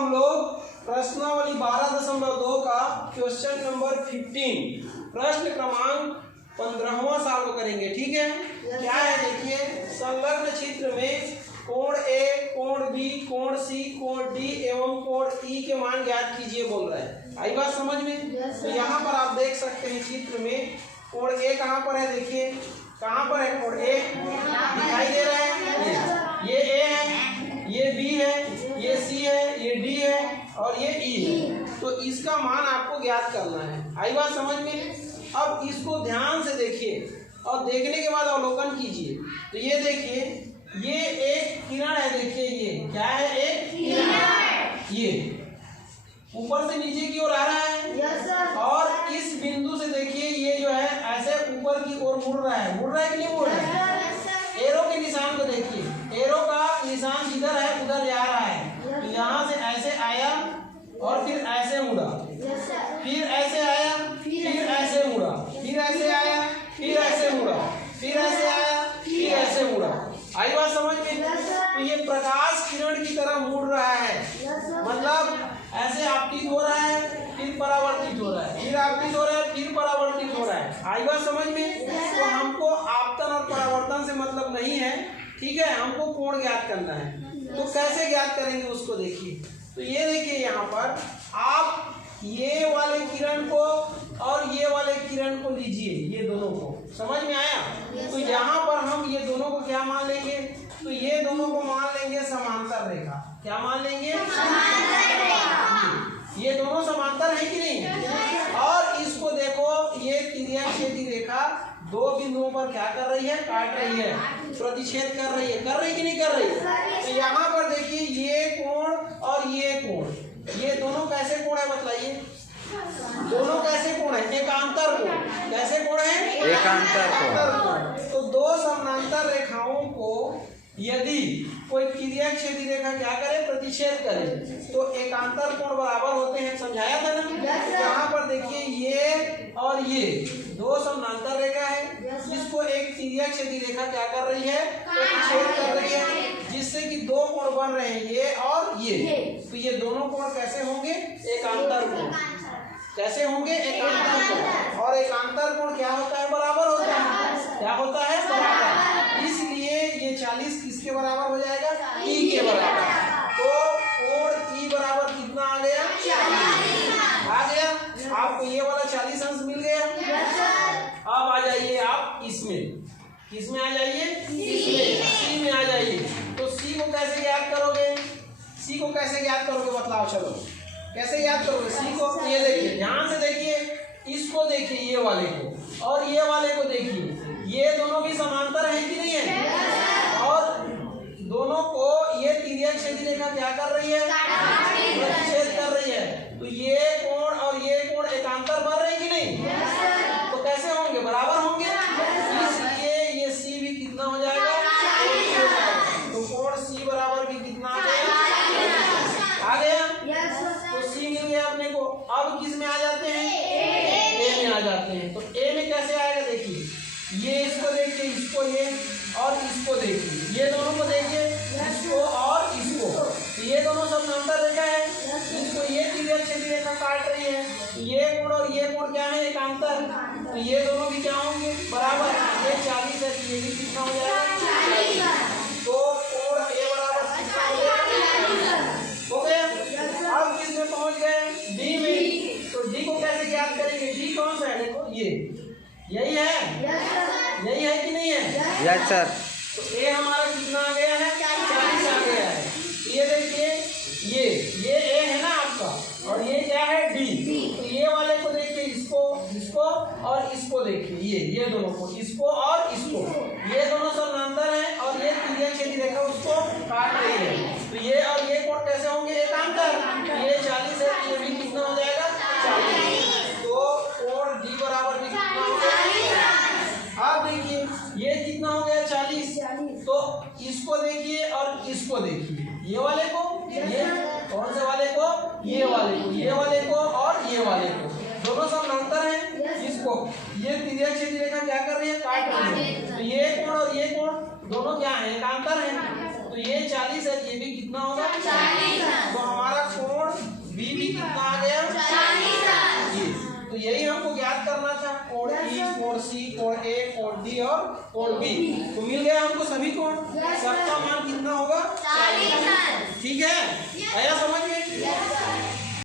हम लोग प्रश्नावली 12.2 का क्वेश्चन नंबर 15 प्रश्न क्रमांक 15वां सॉल्व करेंगे। ठीक है, क्या है देखिए, संलग्न चित्र में कोण ए, कोण बी, कोण सी, कोण डी एवं कोण ई के मान ज्ञात कीजिए बोल रहा है। आई बात समझ में? तो यहाँ पर आप देख सकते हैं चित्र में कोण ए कहाँ पर है, देखिए कहाँ पर है कोण ए, दिखाई दे रहा है, ये ए है, ये बी है, ये सी है, ये डी है और ये ई है। तो इसका मान आपको ज्ञात करना है। आई बात समझ में? अब इसको ध्यान से देखिए और देखने के बाद अवलोकन कीजिए। तो ये देखिए, ये एक किरण है, देखिए ये क्या है, एक किरण, ये ऊपर से नीचे की ओर आ रहा है और इस बिंदु से देखिए ये जो है ऐसे ऊपर की ओर मुड़ रहा है कि नहीं मुड़ रहा है? एरो के निशान को देखिए, एरो का निशान जिधर है उधर जा रहा है। तो यहाँ से ऐसे आया और फिर ऐसे मुड़ा, फिर ऐसे आया, फिर ऐसे मुड़ा, फिर ऐसे आया, फिर ऐसे मुड़ा, फिर ऐसे आया, फिर ऐसे मुड़ा। आई बात समझ में? तो ये प्रकाश किरण की तरह मुड़ रहा है, मतलब ऐसे आपतित हो रहा है, फिर परावर्तित हो रहा है, फिर आपतित हो रहा है, फिर परावर्तित हो रहा है। आई बात समझ में? तो हमको आपतन और परावर्तन से मतलब नहीं है, ठीक है, हमको कोण ज्ञात करना है। तो कैसे ज्ञात करेंगे उसको देखिए। तो ये देखिए यहाँ पर आप ये वाले किरण को और ये वाले किरण को लीजिए, ये दोनों को, समझ में आया? तो यहाँ पर हम ये दोनों को क्या मान लेंगे, तो ये दोनों को मान लेंगे समांतर रेखा। क्या मान लेंगे? ये दोनों समांतर है कि नहीं? और इसको देखो, ये तिर्यक रेखा दो बिंदुओं पर क्या कर रही है, काट रही है, प्रतिच्छेद कर रही है कि नहीं कर रही है? तो यहाँ पर देखिए ये कोण और ये कोण, ये दोनों कैसे कोण है बताइए? दोनों कैसे कोण है? एकांतर कोण। कैसे कोण है? एकांतर कोण। तो दो समांतर रेखाओं को यदि कोई तिर्यक रेखा क्या करे, प्रतिच्छेद करे, तो एकांतर कोण बराबर होते हैं। समझाया था ना? यहाँ पर देखिए ये और ये दो समांतर रेखा है, इसको एक तिर्यक रेखा क्या कर रही है, प्रतिच्छेद कर रही है, जिससे कि दो कोण बन रहे हैं, ये और ये। तो ये दोनों कोण कैसे होंगे? एकांतर कोण। कैसे होंगे? एकांतर कोण। और एकांतर कोण क्या होता है? बराबर होता है। क्या होता है? बराबर। इसलिए ये 40 किसके बराबर हो जाएगा? ई के बराबर। तो कोण ई बराबर कितना आ गया? 40 आ गया। आपको ये वाला 40 अंश मिल गया। अब आ जाइए आप इसमें, किसमें आ जाइए? सी में आ जाइए। तो सी को कैसे याद करोगे? सी को कैसे याद करोगे बतलाओ, चलो कैसे याद करोगे सी को? ये देखिए, ध्यान से देखिए, इसको देखिए, ये वाले को और ये वाले को देखिए, ये दोनों भी समांतर है कि नहीं है? और दोनों को ये तिर्यक रेखा क्या कर रही है? प्रतिच्छेद कर रही है। तो ये कोण और ये कोण एकांतर बन रहे कि नहीं? तो कैसे होंगे? बराबर होंगे। इसलिए ये सी भी कितना हो जाएगा? तो कोण सी बराबर भी कितना आ गया? आ गया। तो सी मिल गया अपने को। अब किस में आ जाते हैं? ए में आ जाते हैं। तो ए में कैसे आएगा देखिए, ये इसको देखिए, इसको ये और इसको देखिए, ये दोनों को देखिए, इसको और इसको। तो ये दोनों समांतर रेखा है, इसको ये तिर्यक रेखा काट रही है। तो ये कोण और ये कोण क्या है? एकांतर। तो ये दोनों भी क्या होंगे? बराबर। ये 40 है, तो ये भी कितना हो जाएगा? 40। तो कोण ए बराबर कितना हो गया? हो गया। अब किसमें पहुंच गए? डी में। तो डी को कैसे ज्ञात करेंगे? डी कौन सा है? देखो ये, यही है, यही है कि नहीं है? Yes sir. तो ए हमारा कितना आ गया है? 40 आ गया है। ये देखिए, ये ए है ना आपका, और ये क्या है? डी। तो ये वाले को देखिए, इसको और इसको देखिए, ये दोनों को, इसको और इसको, ये दोनों समांतर हैं और ये तिर्यक रेखा उसको काट रही है। तो ये और ये कोण कैसे होंगे? एकांतर। ये 40 है, ये भी कितना हो जाएगा? 40। तो कोण डी बराबर भी कितना हो गया? अब देखिए, ये कितना हो गया? 40। तो इसको देखिए और इसको देखिए, ये वाले को, ये कौन से वाले को? ये वाले को, ये वाले को और ये वाले को, दोनों समांतर हैं। इसको ये तिर्यक रेखा क्या कर रही है? काट रही है। तो ये कोण और ये कोण दोनों क्या है? एकांतर हैं। तो ये 40 है, ये भी कितना होगा 40। तो हमारा कोण बी भी कितना आ गया 40। तो यही हमको ज्ञात करना था, कोण ई, कोण सी, कोण ए, कोण डी और कोण बी। तो मिल गया हमको सभी कोण, सबका मान कितना होगा 40। ठीक है, आया समझ में?